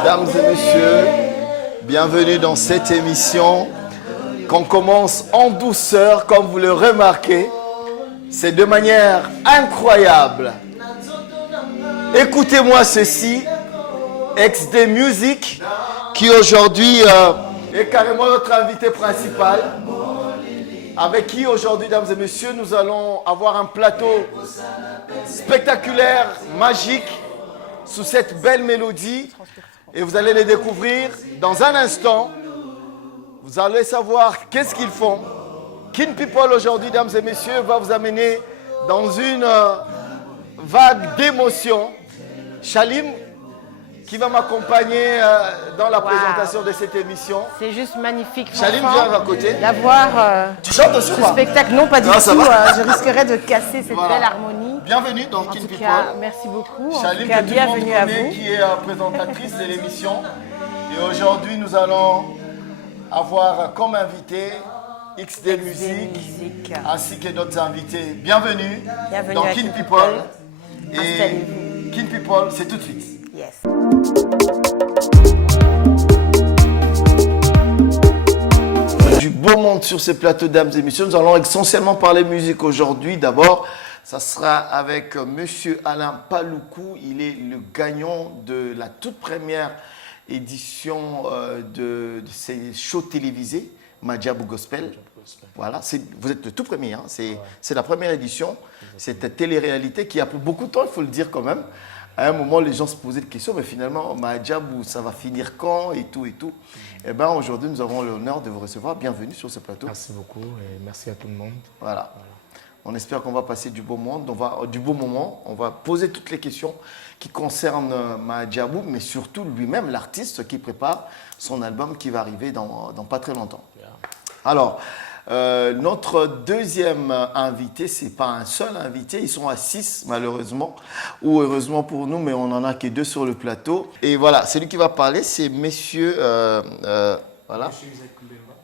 Mesdames et messieurs, bienvenue dans cette émission qu'on commence en douceur, comme vous le remarquez. C'est de manière incroyable. Écoutez-moi ceci, XD Music, qui aujourd'hui est carrément notre invité principal, avec qui aujourd'hui, mesdames et messieurs, nous allons avoir un plateau spectaculaire, magique, sous cette belle mélodie. Et vous allez les découvrir dans un instant. Vous allez savoir qu'est-ce qu'ils font. Kin People aujourd'hui, mesdames et messieurs, va vous amener dans une vague d'émotions. Chalim, qui va m'accompagner dans la présentation de cette émission. C'est juste magnifique. Chalim, viens à côté. D'avoir tu chantes aussi, ce spectacle. Non, pas du tout. Je risquerais de casser cette belle harmonie. Bienvenue dans Kin People. Merci beaucoup. Chalim, en tout cas, bienvenue à vous. Qui est présentatrice de l'émission. Et aujourd'hui, nous allons avoir comme invité XD Music, ainsi que d'autres invités. Bienvenue dans Kin People. Et Kin People, c'est tout de suite. Yes. Du beau monde sur ces plateaux, dames et messieurs. Nous allons essentiellement parler musique aujourd'hui. D'abord, ça sera avec Monsieur Alain Paloukou. Il est le gagnant de la toute première édition de ces shows télévisés, Madjabou Gospel. Voilà, vous êtes le tout premier, hein. C'est la première édition. Cette télé-réalité qui a pris beaucoup de temps, il faut le dire quand même. À un moment, les gens se posaient des questions, mais finalement, Madjabou, ça va finir quand et tout et tout. Et bien aujourd'hui, nous avons l'honneur de vous recevoir. Bienvenue sur ce plateau. Merci beaucoup et merci à tout le monde. Voilà. On espère qu'on va passer du beau moment. On va poser toutes les questions qui concernent Madjabou, mais surtout lui-même, l'artiste qui prépare son album qui va arriver dans pas très longtemps. Alors, notre deuxième invité, ce n'est pas un seul invité, ils sont à 6 malheureusement, ou heureusement pour nous, mais on n'en a que 2 sur le plateau. Et voilà, celui qui va parler, c'est monsieur, voilà,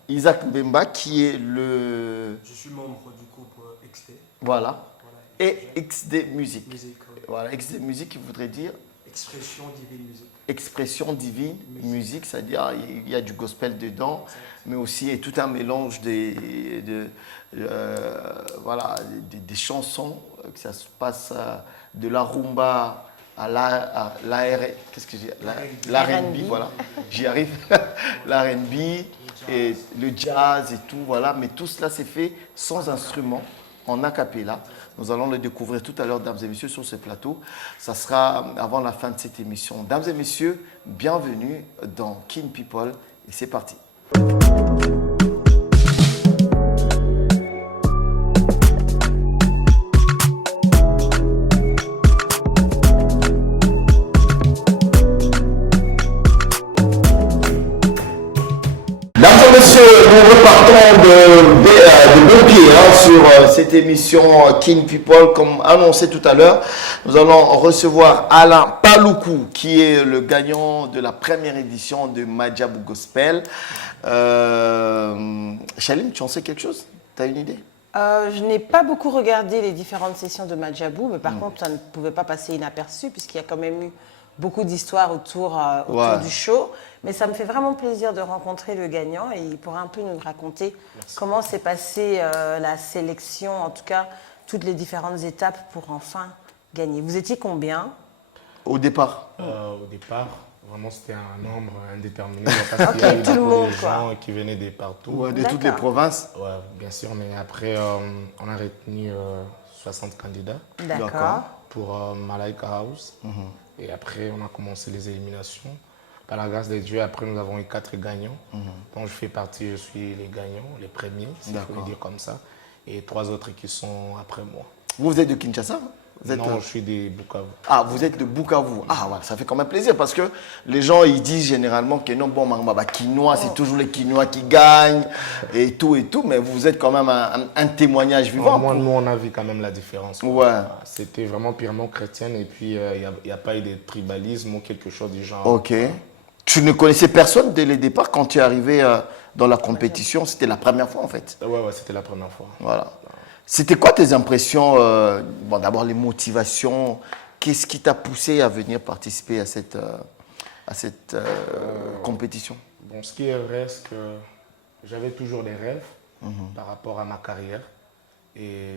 Isaac Mbemba, qui est le... Je suis membre du groupe XD. Voilà. Et XD Music. Voilà, XD Music qui voudrait dire Expression divine musique. Expression divine musique, c'est-à-dire il y a du gospel dedans, mais aussi il y a tout un mélange voilà, des chansons, que ça se passe de la rumba à l'R&B, voilà, j'y arrive, l'R&B et le jazz et tout, voilà, mais tout cela c'est fait sans instrument, en a cappella. Nous allons le découvrir tout à l'heure, dames et messieurs, sur ce plateau. Ça sera avant la fin de cette émission. Dames et messieurs, bienvenue dans Kin People et c'est parti. Nous repartons de bon pied sur cette émission Kin People. Comme annoncé tout à l'heure, nous allons recevoir Alain Paloukou, qui est le gagnant de la première édition de Madjabou Gospel. Chalim, tu en sais quelque chose? Tu as une idée? Je n'ai pas beaucoup regardé les différentes sessions de Madjabou, mais par contre, ça ne pouvait pas passer inaperçu, puisqu'il y a quand même eu beaucoup d'histoires autour du show. Mais ça me fait vraiment plaisir de rencontrer le gagnant et il pourra un peu nous raconter comment s'est passée la sélection, en tout cas toutes les différentes étapes pour enfin gagner. Vous étiez combien? Au départ? Au départ, Vraiment, c'était un nombre indéterminé. Parce qu'il y a eu tout le beaucoup monde, de quoi. gens qui venaient de partout. Ouais, de toutes les D'accord. provinces. Ouais, bien sûr, mais après, on a retenu 60 candidats D'accord. pour Malaika House. Et après, on a commencé les éliminations. Par la grâce de Dieu, après, nous avons eu 4 gagnants. Donc, je fais partie, je suis les gagnants, les premiers, si je peux le dire comme ça. Et 3 autres qui sont après moi. Vous êtes de Kinshasa? Vous êtes, Non, je suis des Bukavu. Ah, vous êtes de Bukavu. Ah, ouais, ça fait quand même plaisir parce que les gens, ils disent généralement que non, bon, Quinois, c'est toujours les Quinois qui gagnent et tout, mais vous êtes quand même un témoignage vivant. Moi, nous, on a vu quand même la différence. Ouais. C'était vraiment purement chrétienne et puis il n'y a pas eu de tribalisme ou quelque chose du genre. Ok. Tu ne connaissais personne dès le départ quand tu es arrivé dans la compétition? C'était la première fois en fait. Ouais, c'était la première fois. Voilà. C'était quoi tes impressions? Bon, d'abord les motivations. Qu'est-ce qui t'a poussé à venir participer à cette compétition? Bon, ce qui est vrai, c'est que j'avais toujours des rêves par rapport à ma carrière. Et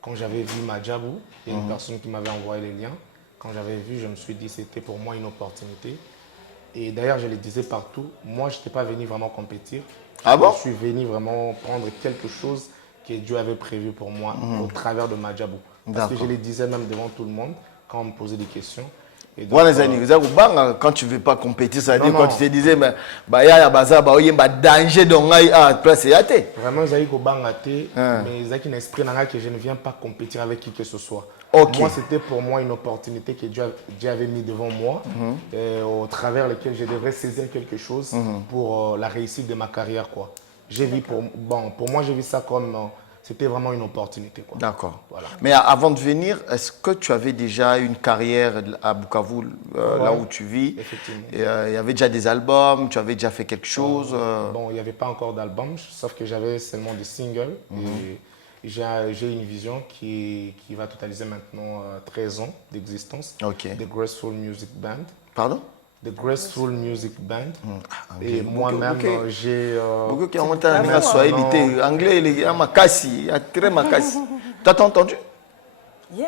quand j'avais vu Madjabou, il y a une personne qui m'avait envoyé les liens. Quand j'avais vu, je me suis dit que c'était pour moi une opportunité. Et d'ailleurs, je le disais partout, moi, je n'étais pas venu vraiment compétir. Ah bon? Je suis venu vraiment prendre quelque chose que Dieu avait prévu pour moi au travers de Madjabou. Parce que je le disais même devant tout le monde quand on me posait des questions. Et donc, Voilà, les amis, vous avez quand tu ne veux pas compétir, ça veut dire Non, quand non. tu te disais, mais il y a un danger dans la place, c'est athée. vraiment, j'ai eu bangaté, Ah. mais j'ai un esprit que je ne viens pas compétir avec qui que ce soit. Ok. Moi, c'était pour moi une opportunité que Dieu avait mis devant moi, au travers laquelle je devrais saisir quelque chose pour la réussite de ma carrière, quoi. Pour moi, j'ai vu ça comme c'était vraiment une opportunité, quoi. D'accord. Voilà. Mais avant de venir, est-ce que tu avais déjà une carrière à Bukavu, là où tu vis? Effectivement. Et, il y avait déjà des albums, tu avais déjà fait quelque chose Bon, il n'y avait pas encore d'album, sauf que j'avais seulement des singles. Et j'ai une vision qui va totaliser maintenant 13 ans d'existence. Ok. The Graceful Music Band. Pardon? The Graceful Music Band. anglais. Et moi-même, Ok. j'ai... Beaucoup qui ont monté en vraiment Swahili, anglais, il y a makasi, très makasi. Tu as entendu? Yeah,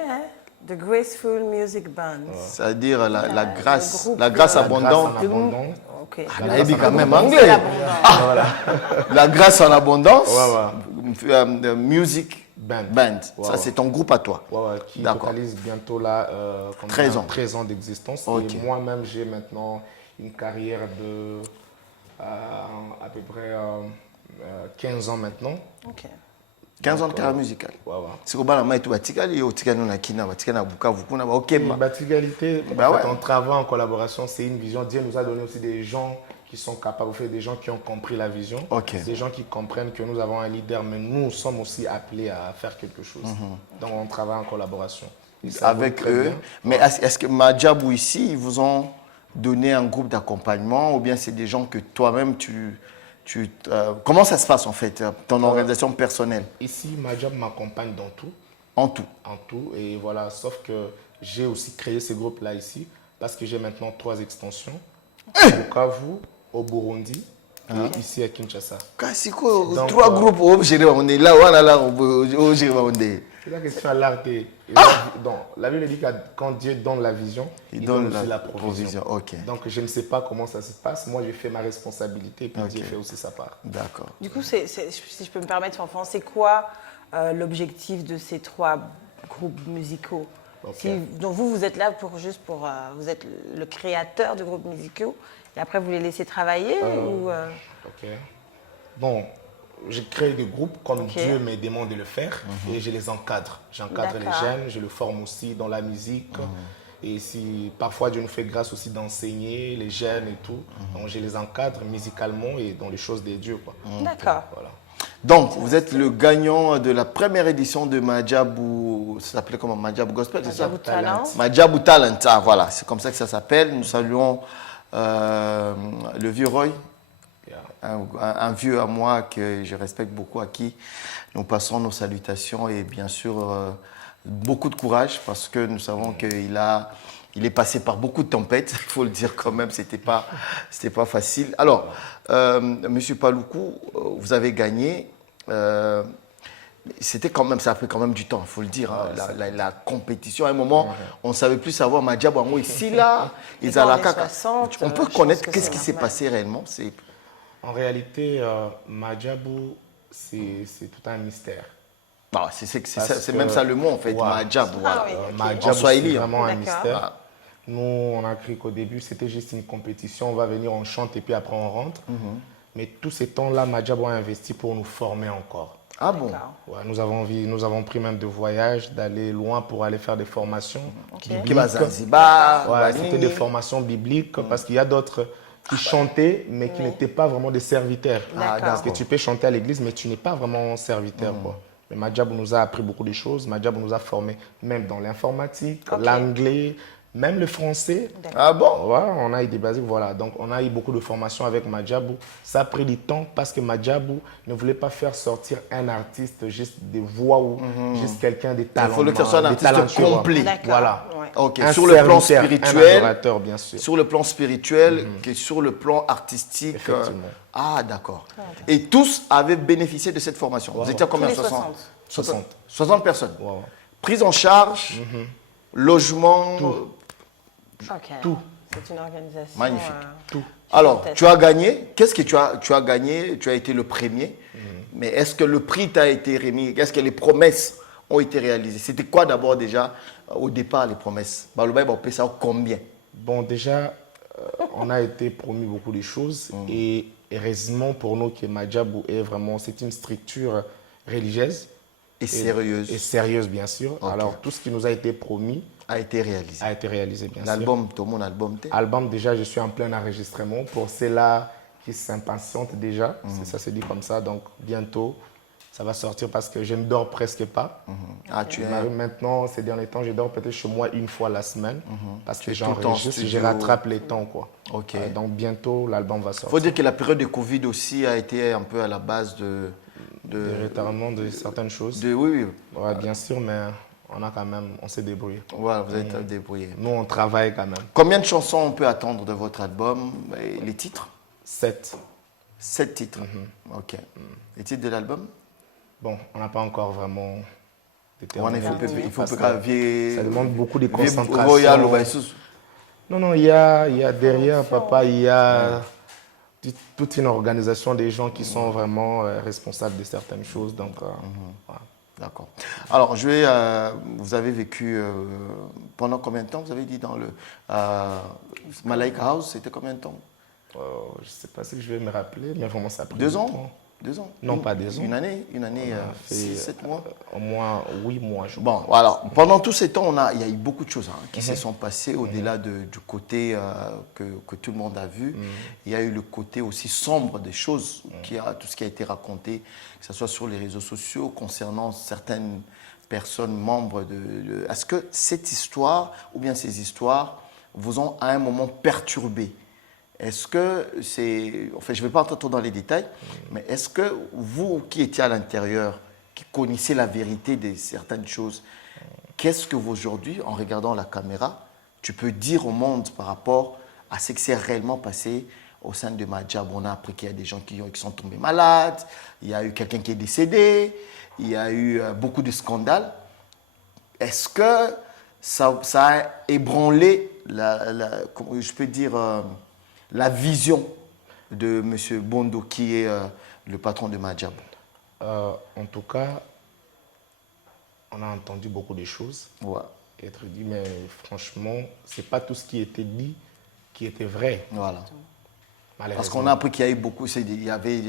the Graceful Music Band. C'est-à-dire la grâce, groupe, la grâce la abondante. grâce en abondance. Ok. On a dit quand même C'est anglais. l'abondance. La grâce en abondance. Ouais, Music Band. Band. Ouais, Ça, ouais. c'est ton groupe à toi. Qui D'accord. totalise bientôt là, 13 ans. 13 ans d'existence. Ok. Et moi-même, j'ai maintenant une carrière de à peu près 15 ans maintenant. Ok. 15 ans de carrière musicale. Ouais, ouais. C'est quoi la maître Batikali ou Tikano Nakina, Batikana Bukavu, Kuna, ok. Et Batigalité, Bah en fait, ouais. on travaille en collaboration, c'est une vision. Dieu nous a donné aussi des gens qui sont capables, des gens qui ont compris la vision, Ok. des gens qui comprennent que nous avons un leader, mais nous sommes aussi appelés à faire quelque chose. Donc on travaille en collaboration. Et ça Avec roule très eux. bien. Mais est-ce que Madjabou ici, ils vous ont donné un groupe d'accompagnement ou bien c'est des gens que toi-même comment ça se passe en fait, ton organisation personnelle? Ici, ma job m'accompagne dans tout. En tout. En tout, et voilà, sauf que j'ai aussi créé ce groupe-là ici parce que j'ai maintenant 3 extensions. Au Bukavu, au Burundi et ici à Kinshasa. Kasiko, Donc, 3 groupes au Géré, on est là, voilà, au Géré, on est. C'est la question à l'art. La Bible dit que quand Dieu donne la vision, il donne aussi la provision. Ok, Donc je ne sais pas comment ça se passe. Moi, j'ai fait ma responsabilité et puis Ok. Dieu fait aussi sa part. d'accord. Du coup, si je peux me permettre, Fanfan, c'est quoi l'objectif de ces 3 groupes musicaux? Ok. Donc vous êtes là vous êtes le créateur de groupes musicaux et après vous les laissez travailler ou Ok. Bon, je crée des groupes comme Ok. Dieu me demande de le faire et je les encadre. J'encadre les D'accord. jeunes, je le forme aussi dans la musique. Et si parfois Dieu nous fait grâce aussi d'enseigner les jeunes et tout, donc je les encadre musicalement et dans les choses de Dieu, quoi. D'accord. Voilà. Donc, vous êtes le gagnant de la première édition de Madjabou, ça s'appelait comment? Madjabou Gospel, c'est ça? Madjabou Talent. Madjabou Talent, ah, voilà, c'est comme ça que ça s'appelle. Nous saluons le vieux Roy, Yeah. un vieux à moi que je respecte beaucoup, à qui nous passons nos salutations et bien sûr beaucoup de courage parce que nous savons qu'il est passé par beaucoup de tempêtes, il faut le dire quand même, c'était pas facile. Alors, Monsieur Paloukou, vous avez gagné. C'était quand même, ça a pris quand même du temps, il faut le dire. Hein. La compétition, à un moment, on ne savait plus savoir Madjabou en ici, là, ils dans allaient les 60, on peut je connaître pense que qu'est-ce c'est qui s'est normal. passé réellement. En réalité, Madjabou, c'est tout un mystère. C'est même ça le mot, en fait, Ouais. Madjabou. Voilà. Ah oui, ok. Madjabou, En c'est Swahili, vraiment un D'accord. mystère. Nous, on a cru qu'au début, c'était juste une compétition. On va venir, on chante et puis après, on rentre. Mais tous ces temps-là, Madjabou a investi pour nous former encore. Ah bon? D'accord. Ouais, nous avons pris même de voyages, d'aller loin pour aller faire des formations. bibliques. Qui va Zanzibar, Ouais, Banini. c'était des formations bibliques parce qu'il y a d'autres qui chantaient, mais qui n'étaient pas vraiment des serviteurs. D'accord. Parce que tu peux chanter à l'église, mais tu n'es pas vraiment serviteur. Quoi. Mais Madjabou nous a appris beaucoup de choses. Madjabou nous a formés même dans l'informatique, Ok. l'anglais, même le français. Ah bon? Ouais, on a eu des basiques, voilà. Donc, on a eu beaucoup de formations avec Madjabou. Ça a pris du temps parce que Madjabou ne voulait pas faire sortir un artiste juste des voix ou juste quelqu'un des talents. Il faut que ce soit un artiste complet. D'accord. Voilà. Ouais. Ok, Un sur le plan serviteur, un spirituel, adorateur, bien sûr. sur le plan spirituel, que sur le plan artistique. Effectivement. Ah, d'accord. Et tous avaient bénéficié de cette formation. Vous étiez à combien? Tous les 60. 60 personnes. Wow. Prise en charge, logement. Ok. Tout. C'est une organisation. Magnifique. Tout. Alors, Peut-être. tu as gagné. Qu'est-ce que tu as gagné? Tu as été le premier. Mais est-ce que le prix t'a été remis? Est-ce que les promesses ont été réalisées? C'était quoi d'abord déjà, au départ, les promesses? Baloba, on peut savoir combien? Bon, déjà, on a été promis beaucoup de choses et heureusement pour nous que Madjabou est vraiment, c'est une structure religieuse. Et sérieuse. Et sérieuse, bien sûr. Ok. Alors, tout ce qui nous a été promis A été réalisé. a été réalisé, bien sûr. L'album, tout mon album, t'es? Album, déjà, je suis en plein enregistrement. Pour ceux-là qui s'impatientent déjà, ça se dit comme ça. Donc, bientôt, ça va sortir parce que je ne dors presque pas. Ah, tu es. Maintenant, ces derniers temps, je dors peut-être chez moi une fois la semaine parce Tu que es tout le temps en j'enregistre, je studio. rattrape les temps. Quoi. Ok. Donc, bientôt, l'album va Il faut sortir. dire que la période de Covid aussi a été un peu à la base de Des retarements de certaines choses. oui, oui. Ouais, bien sûr, mais on s'est débrouillé. Voilà, vous êtes débrouillé. Nous, on travaille quand même. Combien de chansons on peut attendre de votre album? Et les titres? 7. 7 titres. Ok. Les titres de l'album? Bon, on n'a pas encore vraiment Ouais, déterminé. il faut Parce que graver. ça demande beaucoup de concentration. Royal, Obaïsous. Non, il y a derrière, papa, il y a toute une organisation des gens qui sont vraiment responsables de certaines choses. Donc, voilà. D'accord. Alors, vous avez vécu pendant combien de temps? Vous avez dit dans le Malaika House, c'était combien de temps? Je ne sais pas si je vais me rappeler, mais vraiment ça a pris 2 du ans? temps. 2 ans? Non, pas 2 ans. Une année, On a fait 6, 7 mois? Au moins 8 mois, je Bon, voilà. Pendant tous ces temps, il y a eu beaucoup de choses qui se sont passées au-delà du côté que tout le monde a vu. Il y a eu le côté aussi sombre des choses, tout ce qui a été raconté, que ce soit sur les réseaux sociaux, concernant certaines personnes membres de... Est-ce que cette histoire, ou bien ces histoires, vous ont à un moment perturbé? Est-ce que c'est... Enfin, je ne vais pas entrer trop dans les détails, mais est-ce que vous qui étiez à l'intérieur, qui connaissez la vérité de certaines choses, qu'est-ce que vous, aujourd'hui, en regardant la caméra, tu peux dire au monde par rapport à ce qui s'est réellement passé au sein de Madjabou? On a appris qu'il y a des gens qui sont tombés malades, il y a eu quelqu'un qui est décédé, il y a eu beaucoup de scandales. Est-ce que ça a ébranlé, comment je peux dire, la vision de M. Bondo, qui est le patron de Madjabou? En tout cas, on a entendu beaucoup de choses Ouais. être dit, mais franchement, ce n'est pas tout ce qui était dit qui était vrai. Voilà. Parce Malheureusement. qu'on a appris qu'il y a eu beaucoup, il y avait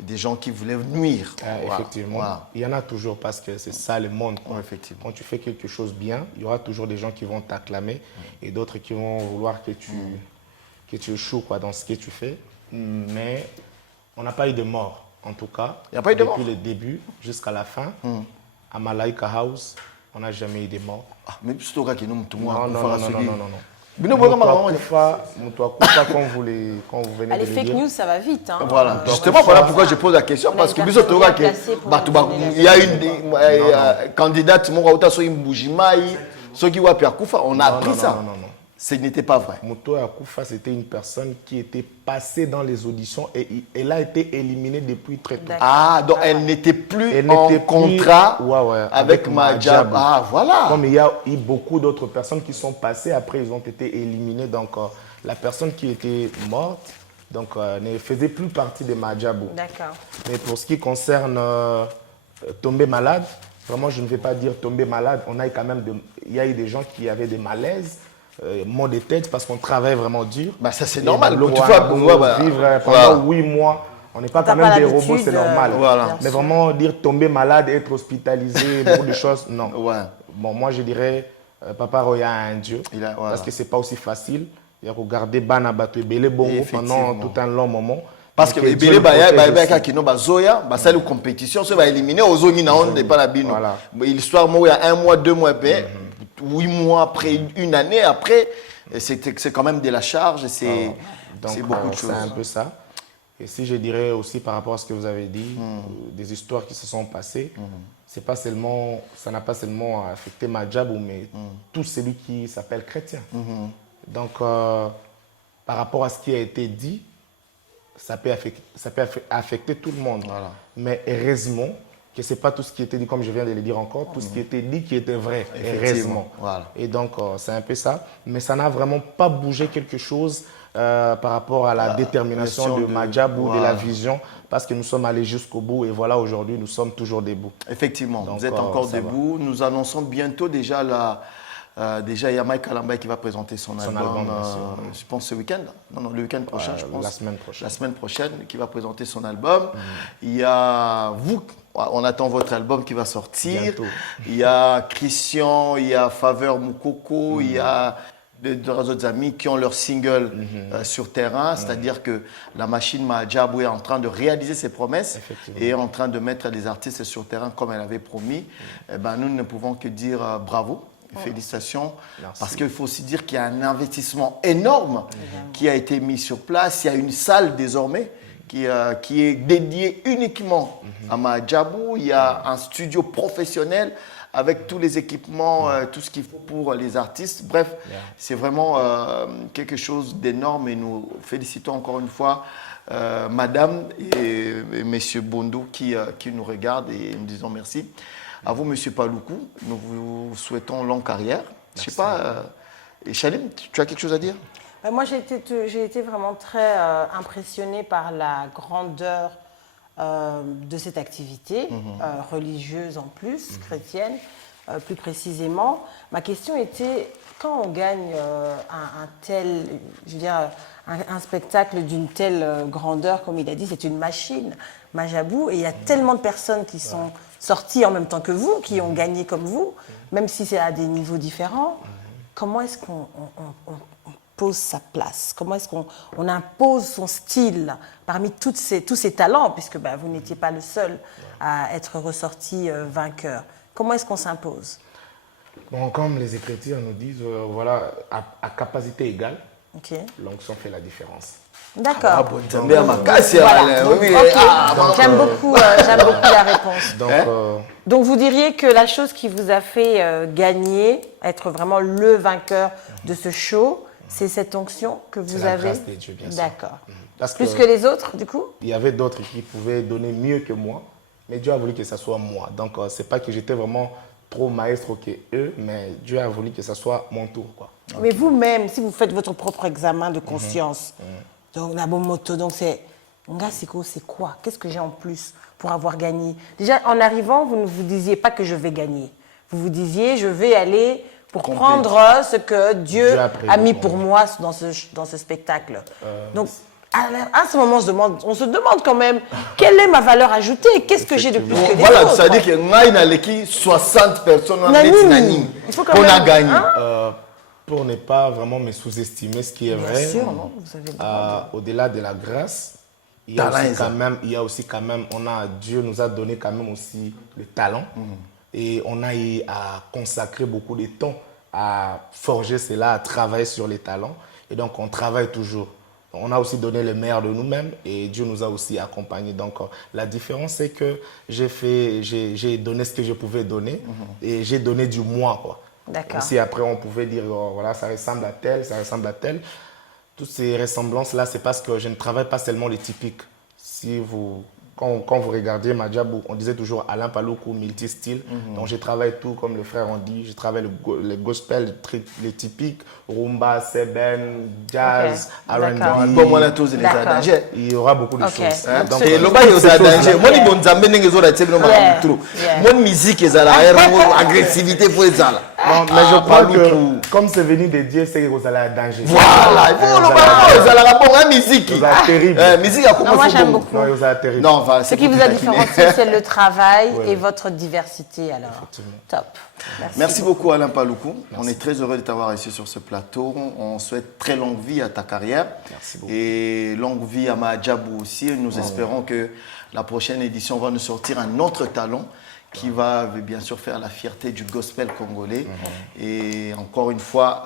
des gens qui voulaient nuire. Voilà. Effectivement, Voilà. il y en a toujours parce que c'est ça le monde. Quoi. Ouais, effectivement. Quand tu fais quelque chose bien, il y aura toujours des gens qui vont t'acclamer et d'autres qui vont vouloir que tu échoues quoi, dans ce que tu fais. Mais on n'a pas eu de mort, en tout cas. Il n'y a pas eu de mort? Depuis le début jusqu'à la fin, à Malaika House, on n'a jamais eu de mort. Ah, mais plutôt que nous, tout le monde. Non. Bino Mutu Boga Maman. akufa, quand vous venez Ah, de les le fake dire. news, ça va vite. Hein. Voilà, justement, voilà pourquoi je pose la question, On a parce que une Biso personne Toga, bien placée pour nous donner il y a la une candidate, Mourouta Soim Boujimai, ceux qui Wapi Akoufa, on a appris ça. Non. Ce n'était pas vrai. Moto Akoufa, c'était une personne qui était passée dans les auditions et elle a été éliminée depuis très tôt. Ah, donc elle n'était plus Elle en n'était plus- contrat ouais, avec Madjabou. Ah, voilà. Comme il y a eu beaucoup d'autres personnes qui sont passées, après ils ont été éliminés. Donc la personne qui était morte ne faisait plus partie de Madjabou. D'accord. Mais pour ce qui concerne tomber malade, vraiment je ne vais pas dire tomber malade. Il y a eu des gens qui avaient des malaises, maux de tête parce qu'on travaille vraiment dur. Bah, ça, c'est Et normal. donc, Tu pour vois, vivre pendant voilà. 8 mois, on n'est pas T'as quand même pas des robots, l'habitude, c'est normal. Voilà. bien Mais sûr. vraiment dire tomber malade, être hospitalisé, beaucoup de choses, non. Ouais. Bon, moi je dirais, Papa Roya a un Dieu, Voilà. parce que c'est pas aussi facile. Il y a regardé Bana Bato Ebele Bongo pendant Effectivement. tout un long moment. Parce que Donc, Dieu Ebele le protège aussi. Baya Kino Bazoya, ça la compétition, ça va éliminer aux zones on n'est pas la bino. Voilà. L'histoire, moi, il y a 1 mois, 2 mois, 8 mois après, une année après, c'est quand même de la charge, et c'est beaucoup de choses. C'est un peu ça. Et si je dirais aussi par rapport à ce que vous avez dit, des histoires qui se sont passées, ça n'a pas seulement affecté Madjabou, mais tout celui qui s'appelle chrétien. Donc, par rapport à ce qui a été dit, ça peut affecter tout le monde. Voilà. Mais heureusement que ce n'est pas tout ce qui était dit, comme je viens de le dire encore, tout ce qui était dit qui était vrai. Effectivement. Heureusement. Voilà. Et donc, c'est un peu ça. Mais ça n'a vraiment pas bougé quelque chose par rapport à la détermination question de de- Madjabou, de voilà. la vision, parce que nous sommes allés jusqu'au bout. Et voilà, aujourd'hui, nous sommes toujours debout. Effectivement, Donc, vous êtes encore ça debout. Nous annonçons bientôt déjà déjà, il y a Mike Kalambay qui va présenter son album, album, bien sûr. je pense ce week-end. Non, le week-end prochain, je pense. La semaine prochaine. La semaine prochaine, qui va présenter son album. Il y a vous, on attend votre album qui va sortir. Bientôt. Il y a Christian, il y a Faveur Moukoko, il y a deux autres amis qui ont leur single sur terrain. C'est-à-dire que la machine Madjabou est en train de réaliser ses promesses Effectivement. et est en train de mettre les artistes sur terrain comme elle avait promis. Eh ben, nous ne pouvons que dire bravo. Félicitations, Merci. parce qu'il faut aussi dire qu'il y a un investissement énorme qui a été mis sur place. Il y a une salle désormais qui est dédiée uniquement à Madjabou. Il y a un studio professionnel avec tous les équipements, tout ce qu'il faut pour les artistes. Bref, c'est vraiment quelque chose d'énorme et nous félicitons encore une fois Madame et Monsieur Bondo qui nous regardent et nous disons merci. À vous, Monsieur Paloukou, nous vous souhaitons longue carrière. Je ne sais pas, et Chalim, tu as quelque chose à dire? Moi, j'ai été vraiment très impressionnée par la grandeur de cette activité, religieuse en plus, chrétienne, plus précisément. Ma question était, quand on gagne un tel, je veux dire, un spectacle d'une telle grandeur, comme il a dit, c'est une machine, Madjabou, et il y a tellement de personnes qui sont sorties en même temps que vous, qui ont gagné comme vous, même si c'est à des niveaux différents. Comment est-ce qu'on pose sa place? Comment est-ce qu'on impose son style parmi tous ces talents, puisque vous n'étiez pas le seul à être ressorti vainqueur? Comment est-ce qu'on s'impose? Bon, comme les Écritures nous disent, voilà, à capacité égale, Ok. l'onction fait la différence. D'accord. Voilà. Ok. J'aime beaucoup la réponse. Donc, Donc vous diriez que la chose qui vous a fait gagner, être vraiment le vainqueur de ce show, c'est cette onction que vous la avez? grâce de Dieu, bien sûr. D'accord. parce Plus que les autres, du coup? il y avait d'autres qui pouvaient donner mieux que moi, mais Dieu a voulu que ce soit moi. Donc, c'est pas que j'étais vraiment trop maestro que eux, mais Dieu a voulu que ce soit mon tour, quoi. Mais vous-même, si vous faites votre propre examen de conscience, donc la bonne moto, donc c'est Ngasiko, c'est quoi? Qu'est-ce que j'ai en plus pour avoir gagné? Déjà, en arrivant, vous ne vous disiez pas que je vais gagner. Vous vous disiez, je vais aller pour prendre ce que Dieu a mis pour moi dans ce spectacle. Donc, à ce moment, on se demande quand même, quelle est ma valeur ajoutée? Qu'est-ce que j'ai de plus que les Voilà, autres? ça veut dire que moi, il y a 60 personnes Il faut quand qu'on a même, gagné. hein? Pour ne pas vraiment me sous-estimer, ce qui est Bien vrai, sûr, non, vous avez le droit au-delà de la grâce, il y a aussi quand même, Dieu nous a donné quand même aussi le talent. Et on a eu à consacrer beaucoup de temps à forger cela, à travailler sur les talents. Et donc, on travaille toujours. On a aussi donné le meilleur de nous-mêmes et Dieu nous a aussi accompagnés. Donc, la différence, c'est que j'ai donné ce que je pouvais donner et j'ai donné du moi, quoi. D'accord. Aussi, après, on pouvait dire, oh, voilà, ça ressemble à tel, ça ressemble à tel. Toutes ces ressemblances-là, c'est parce que je ne travaille pas seulement les typiques. Si vous, quand vous regardez Madjabou, on disait toujours Alain Paloukou, multi-style. Donc, je travaille tout, comme le frère on dit. Je travaille les gospels, les typiques, rumba, seben, jazz, D'accord. R&B. Bon, moi, là, tous les D'accord. danger. Il y aura beaucoup de Ok. choses. Hein? Donc, Et le bail aux danger. Moi, Yeah. les bons amis, les autres, c'est vraiment Yeah. trop. Yeah. Mon musique, ils ont la agressivité pour les là. non, mais je crois Paloukou. que, comme c'est venu de Dieu, c'est que vous allez à danger. Voilà, il faut le bail, ils ont la bonne musique. Vous êtes terrible. Musique, à comment Non, moi, faut j'aime bon. beaucoup. Non, vous allez terrible. Non, voilà, Ce c'est qui pour vous a tout taquiner. différencié, c'est le travail Ouais, et ouais. votre diversité, alors. Effectivement. Top. Merci. Merci beaucoup Alain Paloukou. On est très heureux de t'avoir ici sur ce plateau. On souhaite très longue vie à ta carrière. Merci beaucoup. Et longue vie à Madjabou aussi. Et nous espérons que la prochaine édition va nous sortir un autre talent qui va bien sûr faire la fierté du gospel congolais. Et encore une fois,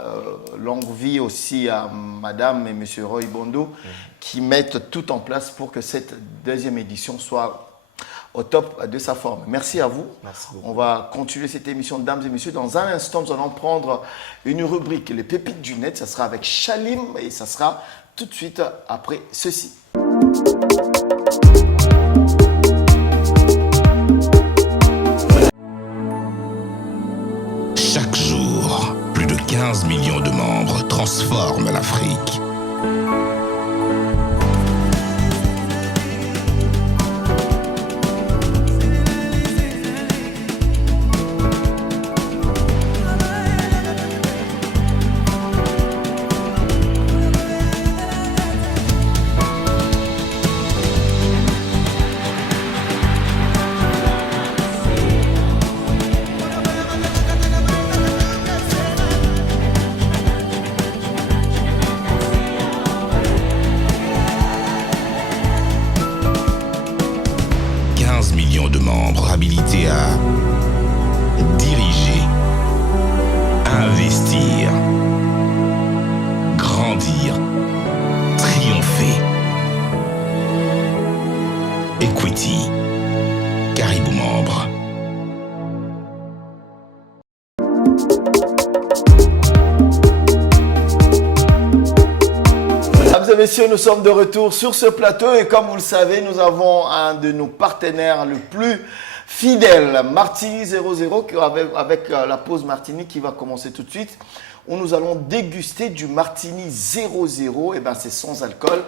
longue vie aussi à Madame et Monsieur Roy Bondo qui mettent tout en place pour que cette deuxième édition soit au top de sa forme. Merci à vous. Merci beaucoup. On va continuer cette émission, dames et messieurs. Dans un instant, nous allons prendre une rubrique, les pépites du net. Ça sera avec Chalim et ça sera tout de suite après ceci. Chaque jour, plus de 15 millions de membres transforment l'Afrique. Millions de membres habilités à diriger, investir, grandir, triompher. Equity, Caribou Membre. Mesdames et messieurs, nous sommes de retour sur ce plateau et comme vous le savez, nous avons un de nos partenaires le plus fidèle, Martini 00, avec la pause Martini qui va commencer tout de suite, où nous allons déguster du Martini 00. Et ben c'est sans alcool.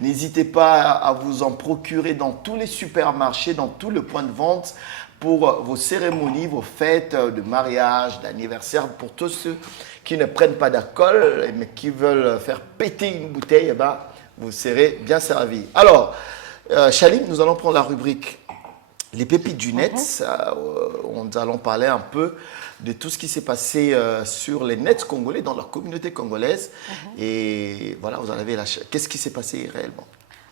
N'hésitez pas à vous en procurer dans tous les supermarchés, dans tous les points de vente pour vos cérémonies, vos fêtes de mariage, d'anniversaire, pour tous ceux qui ne prennent pas d'alcool, mais qui veulent faire péter une bouteille, eh ben, vous serez bien servis. Alors, Chalim, nous allons prendre la rubrique Les pépites du net. Nous allons parler un peu de tout ce qui s'est passé sur les nets congolais, dans leur communauté congolaise. Et voilà, vous en avez la... Qu'est-ce qui s'est passé réellement?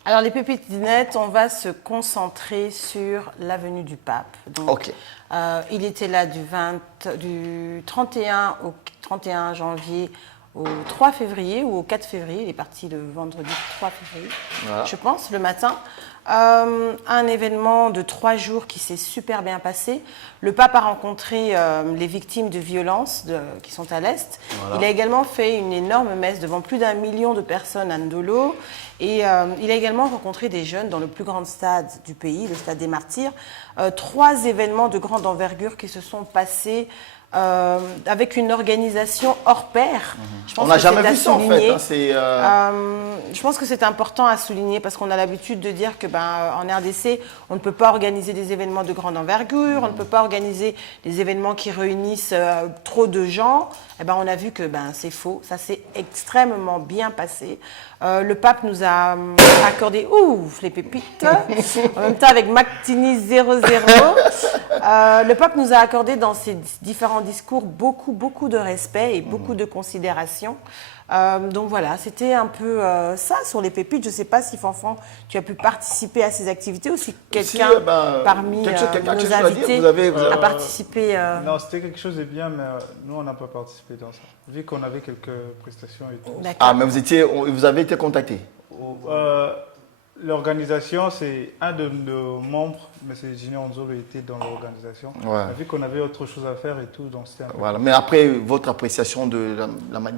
Alors, les pépites du net, on va se concentrer sur l'avenue du Pape. Donc, Ok. il était là du 31 au 31 janvier au 3 février ou au 4 février. Il est parti le vendredi 3 février, Voilà. je pense, le matin. Un événement de 3 jours qui s'est super bien passé. Le pape a rencontré les victimes de violences qui sont à l'Est. Voilà. Il a également fait une énorme messe devant plus d'1 million de personnes à Ndolo. Et il a également rencontré des jeunes dans le plus grand stade du pays, le stade des Martyrs. 3 événements de grande envergure qui se sont passés avec une organisation hors pair. Je pense On n'a que jamais c'est à vu ça en fait. souligner. Hein, c'est, Je pense que c'est important à souligner parce qu'on a l'habitude de dire que en RDC, on ne peut pas organiser des événements de grande envergure, on ne peut pas organiser des événements qui réunissent trop de gens. Eh ben, on a vu que c'est faux. Ça s'est extrêmement bien passé. Le pape nous a accordé, ouf, les pépites, en même temps avec Martini 00. Le pape nous a accordé dans ses différents discours beaucoup de respect et beaucoup de considération. Donc voilà, c'était un peu ça sur les pépites. Je ne sais pas si Fanfan, tu as pu participer à ces activités ou si quelqu'un parmi nos invités a participé. Non, c'était quelque chose de bien, mais nous, on n'a pas participé dans ça. Vu qu'on avait quelques prestations et tout. D'accord. Ah, mais vous avez été contacté. L'organisation, c'est un de nos membres, M. Junior Nzolo, était dans l'organisation. Ouais. On a vu qu'on avait autre chose à faire et tout, donc c'était un peu... Voilà. Mais après, votre appréciation de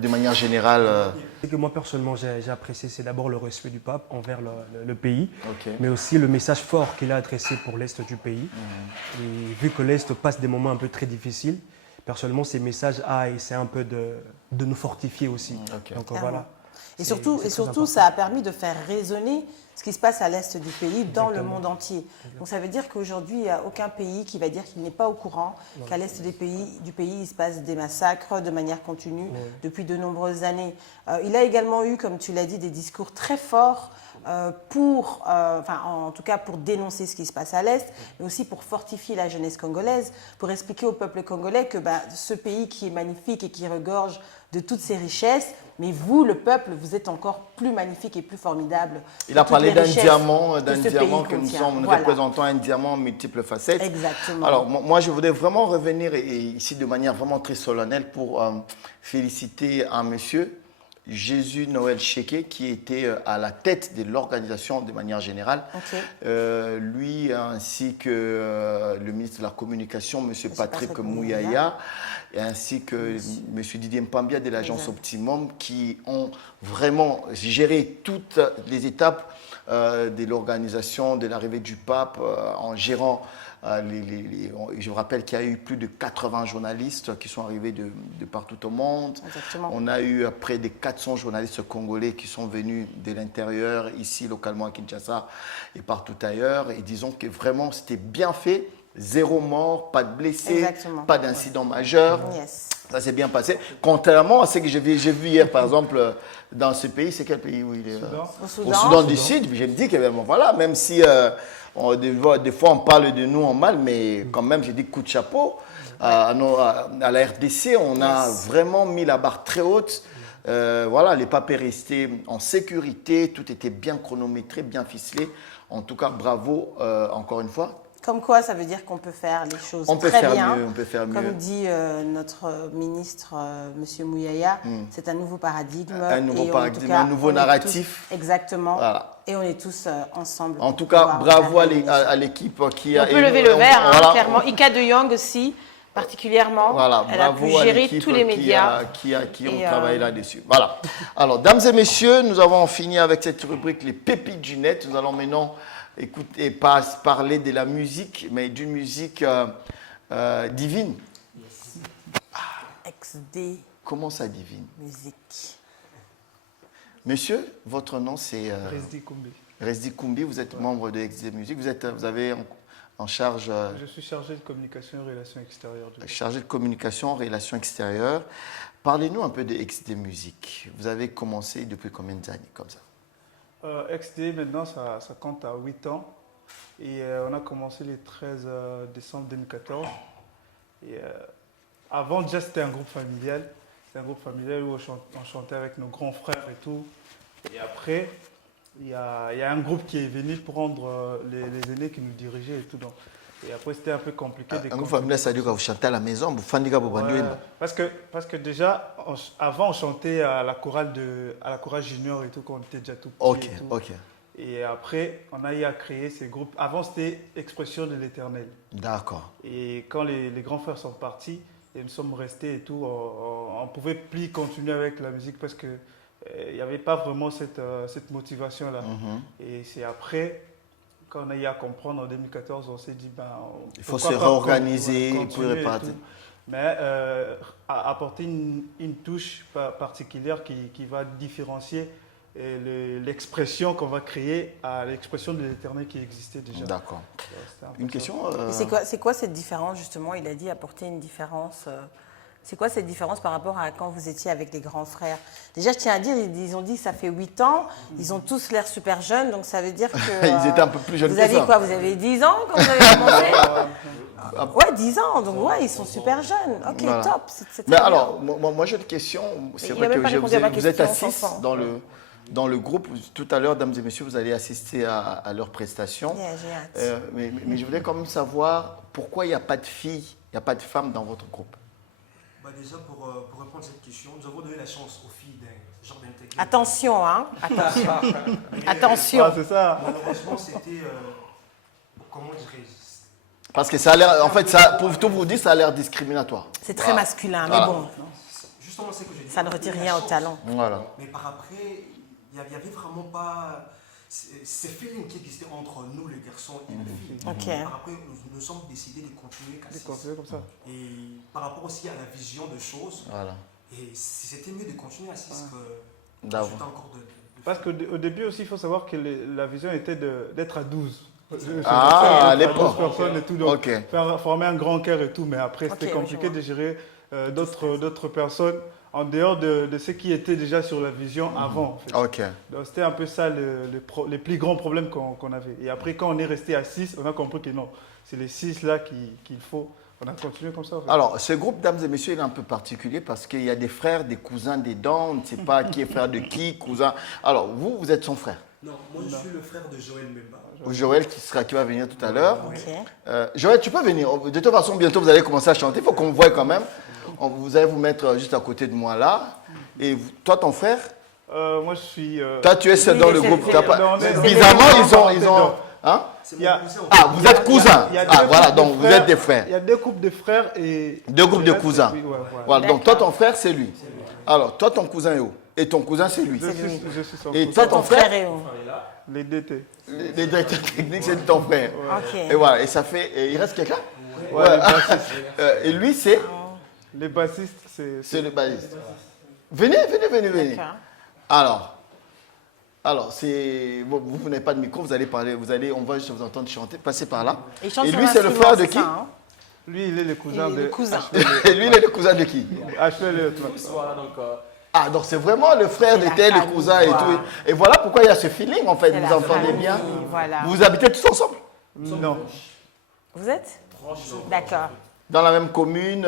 manière générale. Ce que moi personnellement j'ai apprécié, c'est d'abord le respect du pape envers le pays, Ok. mais aussi le message fort qu'il a adressé pour l'Est du pays. Et vu que l'Est passe des moments un peu très difficiles, personnellement ces messages essaient un peu de nous fortifier aussi. Ok. Donc Clairement. voilà. Et C'est très surtout, important. ça a permis de faire résonner ce qui se passe à l'est du pays dans le monde entier. Donc ça veut dire qu'aujourd'hui, il n'y a aucun pays qui va dire qu'il n'est pas au courant qu'à l'est du pays, il se passe des massacres de manière continue depuis de nombreuses années. Il a également eu, comme tu l'as dit, des discours très forts en tout cas pour dénoncer ce qui se passe à l'Est, mais aussi pour fortifier la jeunesse congolaise, pour expliquer au peuple congolais que ce pays qui est magnifique et qui regorge de toutes ses richesses, mais vous, le peuple, vous êtes encore plus magnifique et plus formidable. Il a que toutes parlé les d'un richesses diamant, que ce pays que nous contient. sommes Voilà. représentant un diamant en multiples facettes. Exactement. Alors, moi, je voudrais vraiment revenir ici de manière vraiment très solennelle pour féliciter un monsieur, Jésus Noël Cheke, qui était à la tête de l'organisation de manière générale. Ok. Lui, ainsi que le ministre de la Communication, monsieur Patrick Patrick Mouyaya, et ainsi que monsieur Didier Mpambia de l'agence Exact. Optimum, qui ont vraiment géré toutes les étapes de l'organisation, de l'arrivée du pape, en gérant je vous rappelle qu'il y a eu plus de 80 journalistes qui sont arrivés de partout au monde. Exactement. On a eu près de 400 journalistes congolais qui sont venus de l'intérieur, ici localement à Kinshasa et partout ailleurs. Et disons que vraiment c'était bien fait. 0 mort, pas de blessés, Exactement. pas d'incident majeur. Yes. Ça s'est bien passé. Contrairement à ce que j'ai vu hier, par exemple, dans ce pays, c'est quel pays où il est Soudan. Au Au Soudan du Sud. Je me dis que voilà, même si des fois on parle de nous en mal, mais quand même, j'ai dit coup de chapeau. À la RDC, on a vraiment mis la barre très haute. Voilà, les papes restaient en sécurité, tout était bien chronométré, bien ficelé. En tout cas, bravo encore une fois. Comme quoi, ça veut dire qu'on peut faire les choses On peut très faire bien. mieux, on peut faire mieux. Comme dit notre ministre, M. Mouyaya, c'est un nouveau paradigme. Un nouveau Et en paradigme, tout cas, un nouveau on est narratif. tous- exactement. Voilà. Et on est tous ensemble. En tout pour cas, pouvoir bravo faire réunir ça. à l'équipe qui On a... peut lever le verre, hein, voilà. clairement. Ika de Young aussi, particulièrement. Voilà, Elle a pu bravo à gérer l'équipe tous les médias. qui ont Et, travaillé là-dessus. Voilà. Alors, dames et messieurs, nous avons fini avec cette rubrique Les pépites du net. Nous allons maintenant écouter, parler de la musique, mais d'une musique divine. XD Comment ça, divine? musique. Monsieur, votre nom c'est Resdi Koumbi. Resdi Koumbi, vous êtes membre de XD Musique. Vous avez en charge... Je suis chargé de communication et relations extérieures. chargé de communication, relations extérieures. Parlez-nous un peu de XD Musique. Vous avez commencé depuis combien d'années comme ça? XD, maintenant, ça compte à 8 ans. Et on a commencé le 13 décembre 2014. Et avant, déjà, c'était un groupe familial. C'était un groupe familial où on chantait avec nos grands frères et tout. Et après, il y a un groupe qui est venu prendre les aînés qui nous dirigeaient et tout. Donc, et après, c'était un peu compliqué. Un groupe familial, ça veut dire que vous chantez à la maison, vous faites des Ouais, parce que déjà, avant, on chantait à la chorale junior et tout, quand on était déjà tout petit. Ok, et tout. ok. Et après, on a eu à créer ces groupes. Avant, c'était Expression de l'Éternel. D'accord. Et quand les grands frères sont partis, et nous sommes restés et tout, on ne pouvait plus continuer avec la musique parce qu'il n'y avait pas vraiment cette motivation-là. Et c'est après, quand on a eu à comprendre en 2014, on s'est dit, Il faut pourquoi se pas réorganiser pour continuer et repartir. tout. Mais apporter une touche particulière qui va différencier l'expression qu'on va créer à l'expression de l'Éternel qui existait déjà. D'accord. C'était un peu Une ça. question Et c'est quoi cette différence, justement? Il a dit apporter une différence. C'est quoi cette différence par rapport à quand vous étiez avec les grands frères? Déjà, je tiens à dire, ils ont dit que ça fait 8 ans. Ils ont tous l'air super jeunes, donc ça veut dire que... Ils étaient un peu plus jeunes vous que avez ça. quoi? Vous avez 10 ans quand vous avez commencé? Ouais, 10 ans, donc ouais, ils sont super jeunes. Ok, Voilà. top. C'est Mais très alors, moi j'ai une question. C'est Il a vrai même que pas répondu à ma vous êtes à question, 6 Fanfan. dans le groupe. Tout à l'heure, dames et messieurs, vous allez assister à leur prestation. bien. J'ai hâte. Mais je voudrais quand même savoir pourquoi il n'y a pas de filles, il n'y a pas de femmes dans votre groupe. Bah déjà, pour répondre à cette question, nous avons donné la chance aux filles d'un genre d'intégrer. Attention, hein. Attention. Mais, Attention. Ah, c'est ça. malheureusement, c'était. Comment dirais-je? Parce que ça a l'air, en fait, ça, pour tout vous dire, ça a l'air discriminatoire. C'est très masculin, mais Voilà. bon, Justement, c'est que j'ai dit. ça ne retire rien au talent. Voilà. Mais par après, il n'y avait vraiment pas ces feelings qui existaient entre nous, les garçons et les filles. Ok. Par après, nous sommes décidés de continuer qu'à C'est 6. considéré comme ça. Et par rapport aussi à la vision de choses, Voilà. et c'était mieux de continuer à 6 que D'avoir. d'ajouter encore de Parce qu'au début aussi, il faut savoir que la vision était d'être à 12. Ah, à D'être l'époque. 12 personnes et tout. Donc, Ok. former un grand cœur et tout. Mais après, c'était Ok, compliqué je vois. de gérer d'autres personnes en dehors de ceux qui étaient déjà sur la vision avant. En fait. Ok. Donc, c'était un peu ça les plus grands problèmes qu'on avait. Et après, quand on est resté à 6, on a compris que non, c'est les 6 là qu'il faut. On a continué comme ça. En fait. Alors, ce groupe, dames et messieurs, il est un peu particulier parce qu'il y a des frères, des cousins, des dents. On ne sait pas qui est frère de qui, cousin. Alors, vous êtes son frère. Non, moi je suis le frère de Joël Memba. Joël qui va venir tout à l'heure. Ok. Joël, tu peux venir. De toute façon, bientôt, vous allez commencer à chanter. Il faut qu'on vous voie quand même. Vous allez vous mettre juste à côté de moi là. Et toi, ton frère, Moi, je suis. toi, tu es seul Oui, dans le c'est- groupe. c'est- T'as pas- on est- Bizarrement, ils ont. Non. Hein? C'est Il y a- mon cousin. Ah, vous êtes cousins. Il y a Ah, deux voilà, couples de donc vous êtes des frères. Il y a 2 couples de frères et. Deux groupes de et là, cousins. oui, ouais, Voilà, donc toi, ton frère, c'est lui. Alors, toi, ton cousin est où? Et ton cousin, c'est lui. Je suis son Et cousin. toi, ton frère, est où? Les DT. les directeurs techniques, c'est ton frère. Ok. Et voilà, et ça fait. Et il reste quelqu'un? Ouais, les bassistes. Et lui, c'est Les bassistes, c'est le bassiste. Venez. D'accord. Alors, c'est. Vous n'avez pas de micro, vous allez parler, on va juste vous entendre chanter, passez par là. Il chante Et sur lui, c'est le l'instrument, frère de c'est qui? ça, hein? Lui, il est le cousin Il est de. le cousin. Et lui, il est le cousin de qui? HL, Ah, donc c'est vraiment le frère C'est de la tel, le famille, cousin et quoi. tout. Et voilà pourquoi il y a ce feeling, en fait. C'est Vous la entendez famille, bien? voilà. Vous habitez tous ensemble? Non. Vous êtes? D'accord. Dans la même commune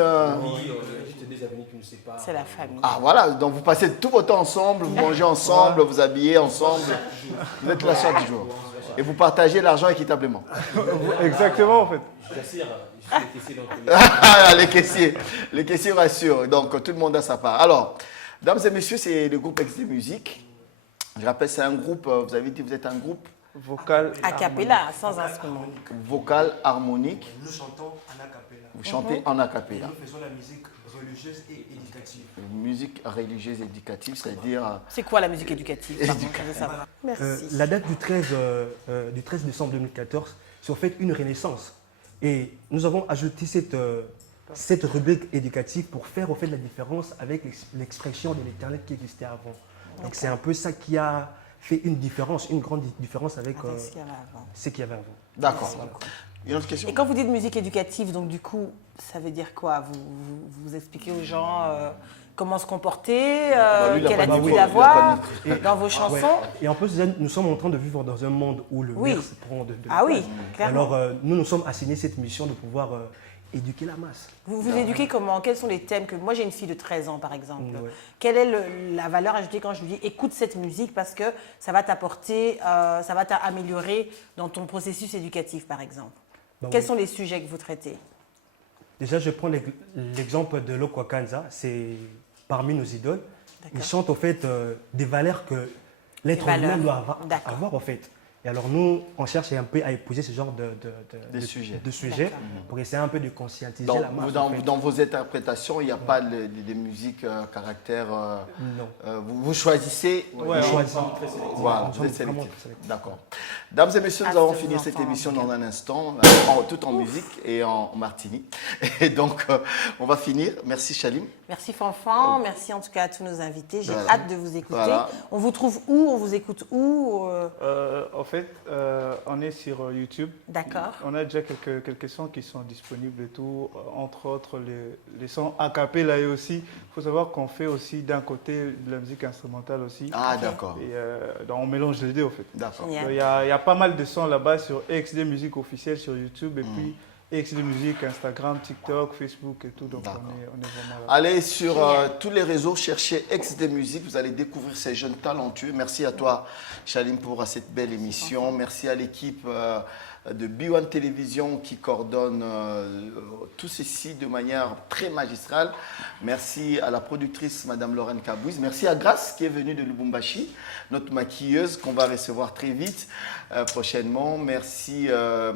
J'étais des amis qui ne sais pas. C'est la famille. Ah, voilà. Donc vous passez tout votre temps ensemble, vous mangez ensemble, vous habillez ensemble. Vous êtes là chaque jour. Et vous partagez l'argent équitablement. Exactement, en fait. Ah, les caissiers rassurent. Donc tout le monde a sa part. Alors, dames et messieurs, c'est le groupe XD Musique. Je rappelle, c'est un groupe, vous avez dit, vous êtes un groupe Vocal. A cappella, sans instrument. vocal harmonique. Nous chantons en acapella. Vous chantez en Et acapella. nous faisons la musique religieuse et éducative. Musique religieuse éducative, c'est-à-dire. C'est quoi la musique éducative? Pardon, je veux savoir. Merci. La date du 13 décembre 2014, c'est en fait une renaissance. Et nous avons ajouté cette rubrique éducative pour faire au fait la différence avec l'expression de l'Éternel qui existait avant. Donc c'est un peu ça qui a fait une différence, une grande différence avec Avec ce qu'il y avait avant. ce qu'il y avait avant. D'accord. Une autre question? Et quand vous dites musique éducative, donc du coup, ça veut dire quoi? Vous expliquez aux gens comment se comporter, lui, il a quelle pas de attitude micro, avoir il a pas de dans vos chansons? Ouais. Et en plus, nous sommes en train de vivre dans un monde où le Oui. maire se prend de Ah oui, place. clairement. Alors, nous sommes assignés cette mission de pouvoir éduquer la masse. Vous vous éduquez comment? Quels sont les thèmes que... Moi, j'ai une fille de 13 ans, par exemple. Ouais. Quelle est la valeur ajoutée quand je lui dis écoute cette musique parce que ça va t'apporter, ça va t'améliorer dans ton processus éducatif, par exemple? Bah Quels oui. sont les sujets que vous traitez? Déjà, je prends l'exemple de Lokwa Kanza, c'est parmi nos idoles. Il chante au fait des valeurs que l'être Des humain valeurs. doit D'accord. avoir en fait. Et alors nous, on cherche un peu à épouser ce genre Des sujets. de sujets D'accord. pour essayer un peu de conscientiser Dans, la masse. dans- en fait. dans vos interprétations, il n'y a pas de musique caractère. Non. Vous choisissez. Ouais, On on- choisit. Voilà, Nous vous sommes êtes vraiment sélectif. sélectifs. D'accord. Dames et messieurs, nous Ah, allons c'est finir vous cette entendre, émission en dans tout un instant, tout en musique et en martini. Et donc, on va finir. Merci Chalim. Merci Fanfan, merci en tout cas à tous nos invités. J'ai Voilà. hâte de vous écouter. Voilà. On vous trouve où? On vous écoute où? En fait, on est sur YouTube. D'accord. On a déjà quelques sons qui sont disponibles et tout, entre autres les sons a cappella et aussi. Il faut savoir qu'on fait aussi d'un côté de la musique instrumentale aussi. Ah, d'accord. Et donc on mélange les deux en fait. D'accord. Génial. Il y a pas mal de sons là-bas sur XD Musique officielle sur YouTube et puis XD Musique, Instagram, TikTok, Facebook et tout. Donc on D'accord. est vraiment là. Allez sur tous les réseaux, cherchez XD Musique, vous allez découvrir ces jeunes talentueux. Merci à toi, Chalim, pour cette belle émission. Merci à l'équipe de B1 Télévision qui coordonne tout ceci de manière très magistrale. Merci à la productrice Madame Lorraine Kabouiz. Merci à Grace qui est venue de Lubumbashi, notre maquilleuse qu'on va recevoir très vite prochainement. Merci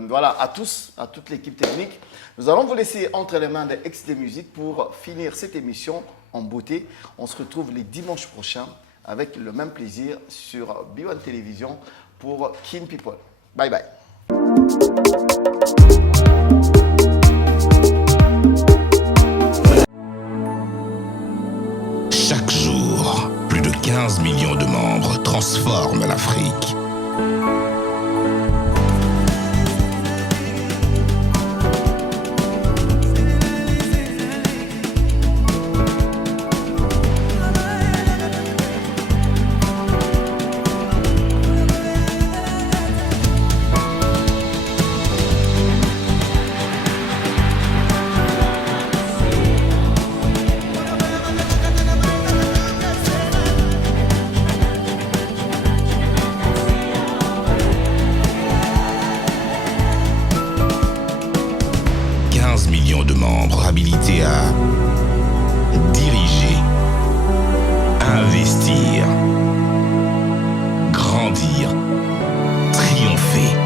voilà, à tous, à toute l'équipe technique. Nous allons vous laisser entre les mains de XD Music pour finir cette émission en beauté. On se retrouve les dimanches prochains avec le même plaisir sur B1 Télévision pour Kin People. Bye bye. Chaque jour, plus de 15 millions de membres transforment l'Afrique. Millions de membres habilités à diriger, investir, grandir, triompher.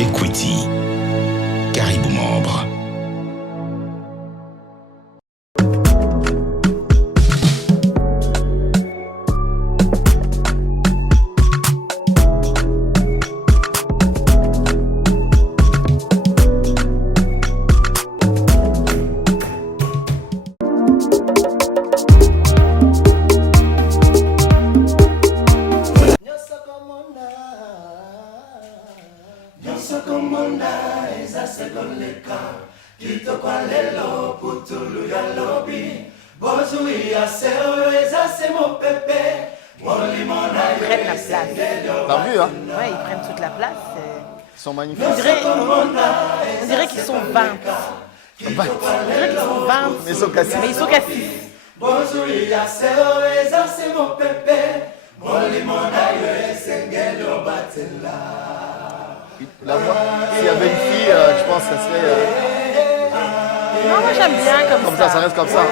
Equity, Caribou Membre. T'as vu, hein? Ouais, ils prennent toute la place. Ils sont magnifiques. On dirait qu'ils sont 20. On dirait qu'ils sont 20. Mais ils sont cassés. Mais ils sont cassés. La voix, s'il y avait une fille, je pense que ça serait... Non, moi j'aime bien comme ça. Ça reste comme ça. Ouais.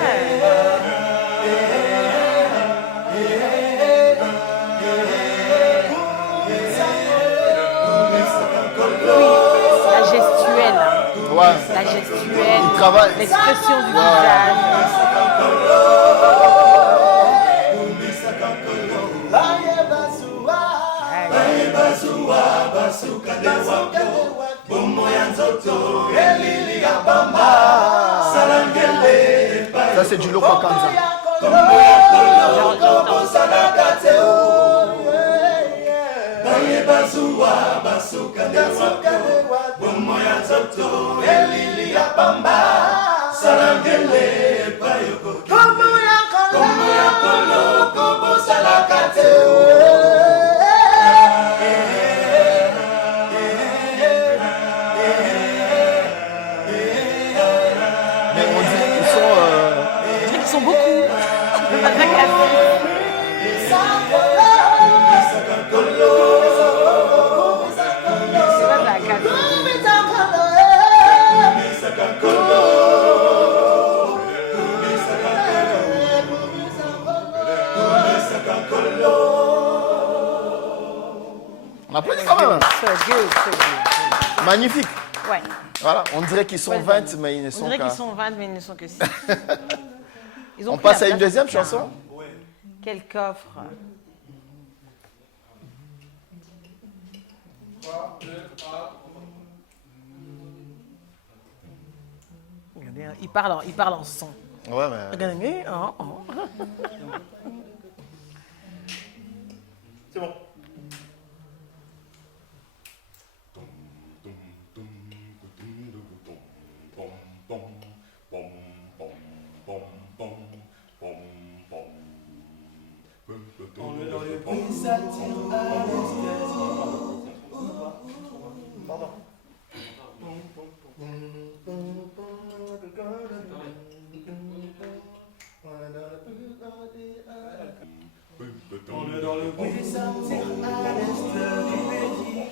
La gestuelle. Ouais. La gestuelle. Il travaille. L'expression du visage. Ça c'est du Lokwa Kanza. Mais on dirait qu'ils sont... Je dirais qu'ils sont beaucoup. C'est pas de la casse. On applaudit quand même. So good, so good. Magnifique. Ouais. Voilà, on dirait qu'ils sont 20, mais ils ne On sont dirait qu'à... qu'ils sont 20, mais ils ne sont que 6. On passe à une deuxième chanson. Quel coffre. Regardez, il parle en son. Ouais, mais... Regardez, oh, oh. C'est bon. Dans le bruit, ça tire à l'est du midi.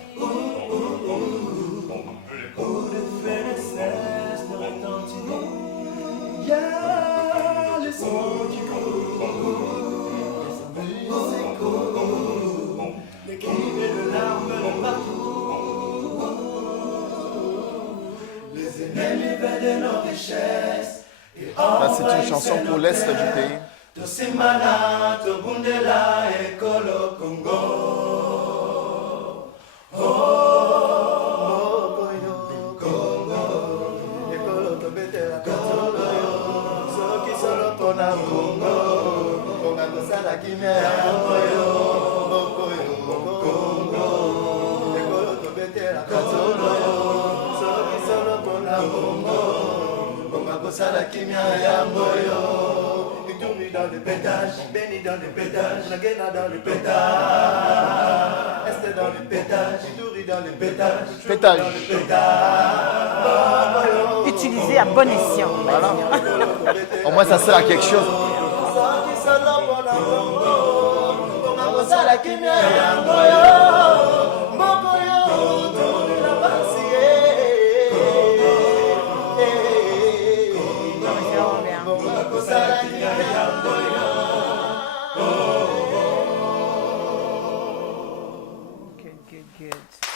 Là, c'est une chanson pour l'Est du pays. Tosimana, Tobundela, Ekolo Congo. Dans le pétage, Béni dans le pétage, Nagena dans le pétage, Esther dans le pétage, Idouri dans le pétage, Pétage. dans le pétage. Utilisé à bon escient. Voilà. Au moins, ça sert à quelque chose. Good, good, good.